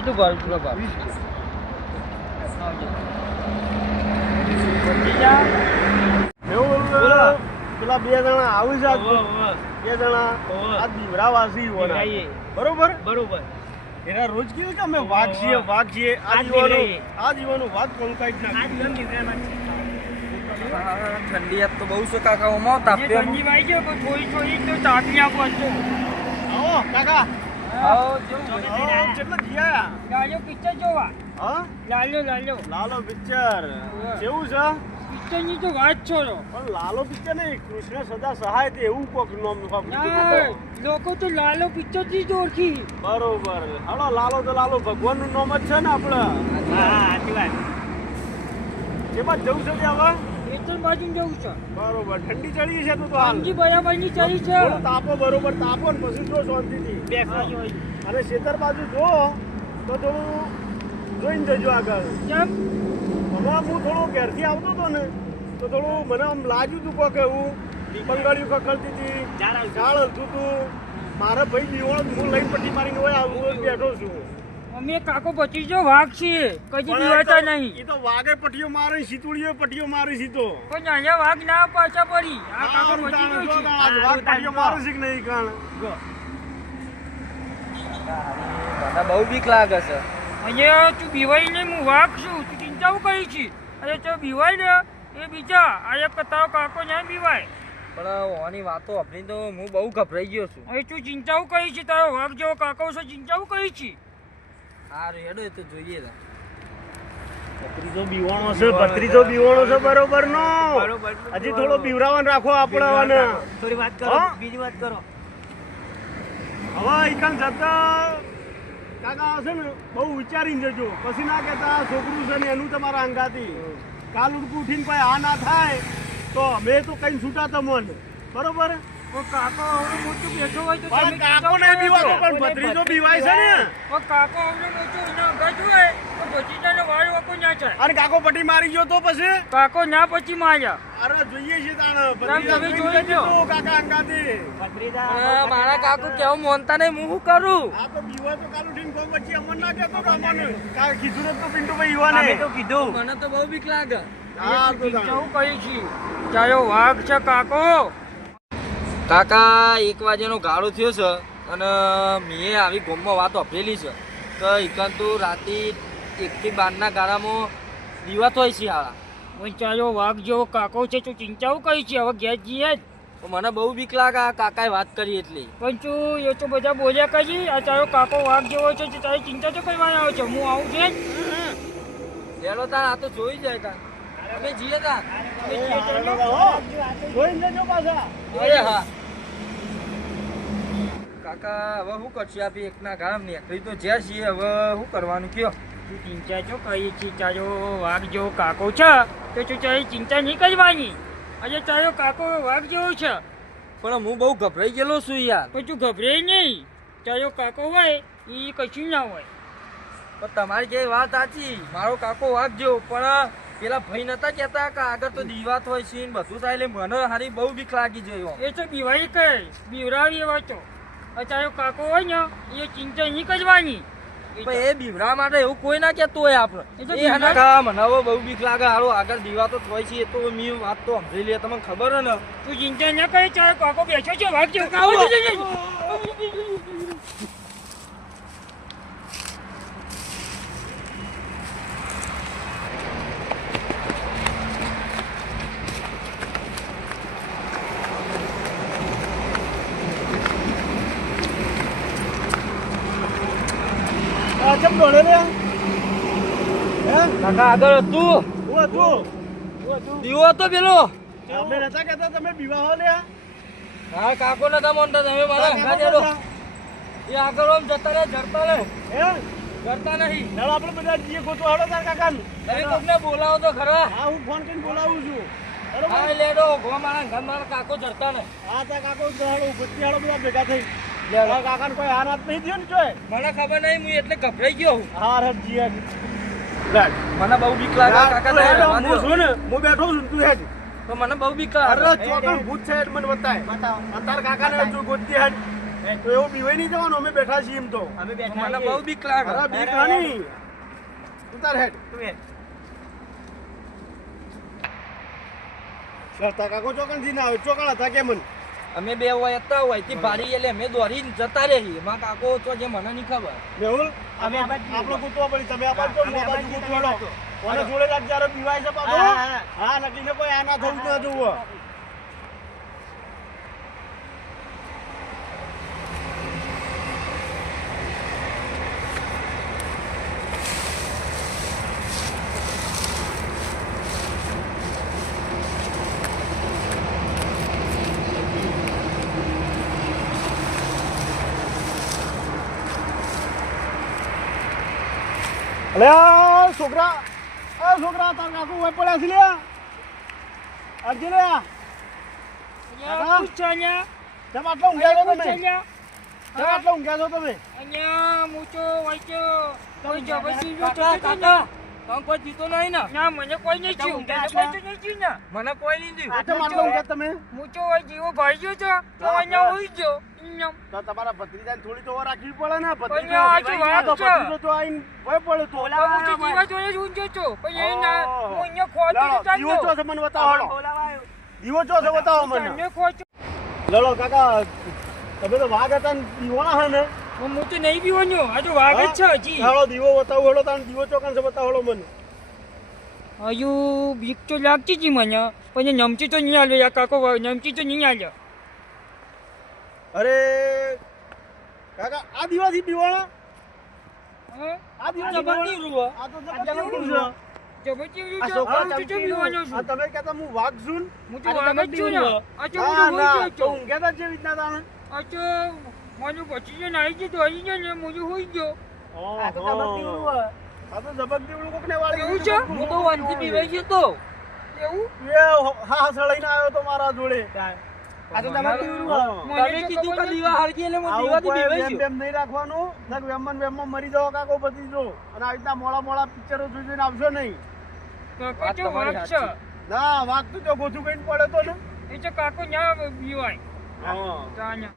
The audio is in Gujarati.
કેટલું ભાવ છે ભાવ? 20 પેલા બે જણા આવી છે બે જણા આ દીવરાવાસી હોવાના બરોબર બરોબર. એના રોજ કીધું કે અમે વાઘ છીએ આ જીવાનું વાઘ પંકાઈ જ નાખ્યું. ઠંડી આજ તો બહુ છે કાકા. ઓમાં તાપે ઠંડી વાઈ ગયો પણ થોડી તો તાપી આપો છો. આવો કાકા આવો જેવું કેટલા જીયા લાલ્યો પિક્ચર જોવા. હા લાલ્યો લાલો પિક્ચર કેવું છે? પિક્ચર ની તો વાત છોડો. પણ લાલો પિક્ચર નહીં કૃષ્ણ સદા સહાય તે એવું કોક નામ ના, લોકો તો લાલો પિક્ચર થી જ ઓળખી. બરોબર. હાલો લાલો તો લાલો ભગવાન નું નામ જ છે ને આપડે. સાચી વાત. જેમાં જવું છે ત્યાં હવે એ તો બાજુ જવું છે. બરોબર. ઠંડી ચડી છે તો હાલ સમજી બરાબર ની ચડી છે. થોડું તાપો બરોબર તાપો ને પછી જો શાંતિથી બેસવા જોઈએ. અને ખેતર બાજુ જો તો થોડું જોઈને જજો આગળ. કેમ? હમણાં હું થોડો ઘેરથી આવતો હતો ને તો થોડું મને આમ લાગ્યું હતું કોક એવું બંગાળીઓ ખખડતી હતી ઝાડ હલતું હતું. મારા ભાઈ જીવણ હું લઈને પટ્ટી મારીને હોય આવું બેઠો છું. અમે કાકો પચી જો વાઘ છીએ કદી પીવાતા નહીં. એ તો વાઘે પટ્ટીઓ મારે સીતુડીઓ પટ્ટીઓ મારી સીતો પણ અહીંયા વાઘ ના પાછા પડી. આ કાકો પચી ગયો છે. વાઘ પટ્ટીઓ મારે છે કે નહીં કાણ મને બહુ બીક લાગે છે. અહીંયા તું બીવાઈ ને હું વાઘ છું. તું ચિંતાઓ કરી છે. અરે તો બીવાય ને એ બીજા આ કતાઓ કાકો ના બીવાય. પણ ઓની વાતો આપણી તો હું બહુ ગભરાઈ ગયો છું. હવે તું ચિંતાઓ કરી છે. તારો વાઘ જેવો કાકો છે ચિંતાઓ કરી છે. હા રેડો એ તો જોઈએ ને. ભત્રીજો બીવાણો છે બરોબર નો હજી થોડો બીવરાવાન રાખો આપણે થોડી વાત કરો, બીજી વાત કરો. હવે ઈકાન જતા કાકા છે ને બહુ વિચારીને જજો. પછી ના કહેતા છોકરું છે ને એનું તમારા અંગાથી કાલ ઉડકું ઉઠીને કોઈ આ ના થાય તો અમે તો કઈ છૂટા તમને બરોબર. કાકો હવે મોટું બેઠો હોય તો પણ કાકો નહીં બીવાતો પણ ભત્રીજો બીવાય છે ને. કાકો હવે મોટું એના અગાજ હોય તો ભત્રીજાને વાળ વાકો ના થાય. અને કાકો પટ્ટી મારી ગયો તો પછી કાકો ના પછી માર્યા. અરે જોઈએ છે તાણ તમે જોઈ લો. કાકા અંગાથી મારા કાકુ કેવું માનતા નહીં હું શું કરું? આ તો બીવા તો કાલ ઉઠીને કોમ વચ્ચે અમન ના કહેતો કે અમને કા કીધું ને તો પિન્ટુભાઈ યુવાને તો કીધું મને તો બહુ બીક લાગે. હા તો કેવું કહી છે ચાલો વાઘ છે કાકો. કાકા 1 વાગ્યાનો ગાળો થયો છે અને મેં આવી ગોમમાં વાત અપરેલી છે તો એકન તો રાતે 1 થી 12 ના ગાળામાં દીવાત હોય છે હાળા. પણ ચાલો વાઘ જેવો કાકો છે તું ચિંતાઓ કરી છે. હવે ઘેર જઈએ જ. તો મને બહુ બીક લાગે આ કાકાએ વાત કરી એટલે. પણ તું એ તો બધા બોલ્યા કરી. આ તારો કાકો વાઘ જેવો છે તો તારી ચિંતા તો કરવાની આવે છે. હું આવું છે લેડો તાર આ તો જોઈ જાય તાર અમે જઈએ તાર. જોઈને જજો પાછા. અરે હા કાકા હવે શું કરશે આપી એકના ગામ નીકળી તો જ્યાં છીએ હવે શું કરવાનું કયો? તું ચિંતા જો કરી છે. તારો વાઘ જેવો કાકો છે તો તું તારી ચિંતા નહીં કરવાની. આજે તારો કાકો વાઘ જેવો છે પણ હું બહુ ગભરાઈ ગયેલો છું યાર. પણ તું ગભરાય નહીં. તારો કાકો હોય એ કશું ના હોય. પણ તમારી કઈ વાત સાચી મારો કાકો વાઘ જેવો પણ પેલા ભાઈ નતા કહેતા કે આગળ તો દીવાત હોય છે ને બધું થાય એટલે મને હારી બહુ બીક લાગી જોઈ. એ તો બીવાઈ કહે બીવરાવી એવા તો. તારો કાકો હોય ને એ ચિંતા નહીં કરવાની. પણ એ બીવરા માટે એવું કોઈ ના કહેતું હોય આપણે. એ તો એ હના મને હવે બહુ બીક લાગે હારો આગળ દીવાતો જ હોય છે એ તો મેં વાત તો સમજી લે તમને ખબર હે ને. તું ચિંતા ના કરે. તારો કાકો બેઠો છે વાઘ જેવો. ચમ દોડે લે હે કાકા આગળ હતું હું હતું દીવો હતો પેલો. અમે નતા કહેતા તમે બીવા હો લે. હા કાકો નતા માનતા તમે મારા હંગા દેડો. એ આગળ આમ જતા રહે જડતા રહે હે કરતા નહીં. ચાલો આપણે બધા જઈએ ગોતો હાલો તાર કાકાને. તમે કોકને બોલાવો તો ખરા. હા હું ફોન કરીને બોલાવું છું બરોબર. હા લેડો ગો મારા ઘર મારા કાકો જડતા ને. હા તાર કાકો હાલો બધી હાલો બધા ભેગા થઈ. તારા કાકાને કોઈ હાનાત નહીં થયો ને ચોય. મને ખબર નહીં હું એટલે ગભરાઈ ગયો હું. હા રજી મને બહુ બીક લાગે કાકા તમે રહેવા હું દ્યો. છું ને હું બેઠો છું તું હેડ. તો મને બહુ બીક લાગે. અરે ચોકન ભૂત છે હેડ મને બતાય. બતાવો તાર કાકાને જો ગોતી હેડ. તો એવું બીવાઈ નહીં જવાનું, અમે બેઠા છીએ એમ તો. અમે મને બહુ બીક લાગે. અરે બીક નહીં. ઉતાર હેડ. સરતા કાકો ચોકણથી ના આવે, ચોકણ હતા કે મન? અમે બે હોય હતા હોય થી ભારી એટલે અમે દોડીને જતા રહી. મારા કાકો તો જે મને નહીં ખબર. મેહુલ, આપણો કૂતવા પડી, તમે આ બાજુ હું આ બાજુ કૂતવાડો. કોને જોડે રાખ જ્યારે બીવાય છે પાછો. હા, નકલીને કોઈ આ ના થવું જ ના જોવું. અલે આ છોકરા, તાર કાકુ હોય પડ્યા છે લ્યા. અરજી લે. અહીંયા પૂછ્યા કેમ આટલા ઊંઘ્યા છો તમે? અહીંયા કેમ આટલા ઊંઘ્યા છો તમે? મૂચો વાંચ્યો કોઈ જબરજસ્તી કાકા કાકા તમે કોઈ જીતો નહીં ને? ના મને કોઈ નહીં થયું મને કોઈ તો નહીં થયું ને મને કોઈ નહીં થયું. કેમ આટલા ઊંઘ્યા તમે? મૂચો હોય જીવો ભાઈ ગયો છે તો અહીંયા હોઈ ગયો અહીંયા તો તમારા ભત્રીજાને થોડી તો રાખવી પડે ને. પણ આ જો વાત છે. ભત્રીજો તો આઈને ભય પડે તો. મૂચો જીવા જોડે જ ઊંઘ્યો છો પણ એ ના હું અહીંયા ખોતો લડો, દીવો ચો છે મને બતાવો. દીવો ચો છે બતાવો મને. તમને ખોતો લડો કાકા, તમે તો વાઘ હતા ને દીવાના હે ને? હું તો નહીં પીવાનો આ તો વાઘ જ છે હજી હાલો દીવો બતાવો, હેડો તાન દીવો ચોકન છે બતાવો મને. હજુ બીક તો લાગતી હતી મને પણ નમતી તો નહીં આવ્યો યા કાકો નમતી તો નહીં આવ્યો અરે કાકા, આ દીવાથી પીવાના? આ દીવાથી જબરદસ્તી પીવાના? રૂ. આ તો જબરદસ્તી રૂ. જબરજસ્તી આ છોકરા ચમકી પીવાનો રહ્યું. આ છું તમે કહેતા હું વાઘ છું ને? હું તો વાઘ જ છું ને આ તો ના, હું ના, હોઈ તો ગયો ઊંઘ્યા તા જેવી રીતના તાને? આ તો મારું પછી જે નાઈ ગયો તો આવી ગયો ને હું હોઈ ગયો આ તો જબરદસ્તી ઉડું કોકને વાળી એવું ગયું. છે? હું તો વનથી બીવાઈ ગયો તો. એવું એ હા સળાઈને આવ્યો તો મારા જોડે. આ તો તમારે બીવરું હા. હોય. તમે કીધું કે દીવા હળગી એટલે હું આવું દીવાથી કોઈ બીવાઈ વેમ ગયો. બેમ નહીં રાખવાનું. નક વેમમાં મરી જાઓ કાકો ભત્રીજો. અને આવી રીતના મોડા પિક્ચરો જોઈને આવશો નહીં. કાકો તો તમારી વાઘ છે ના, વાઘ તો જો ગોથું કઈને પડે તો ને. એ તો કાકો ના બીવાય હા. ત્યાં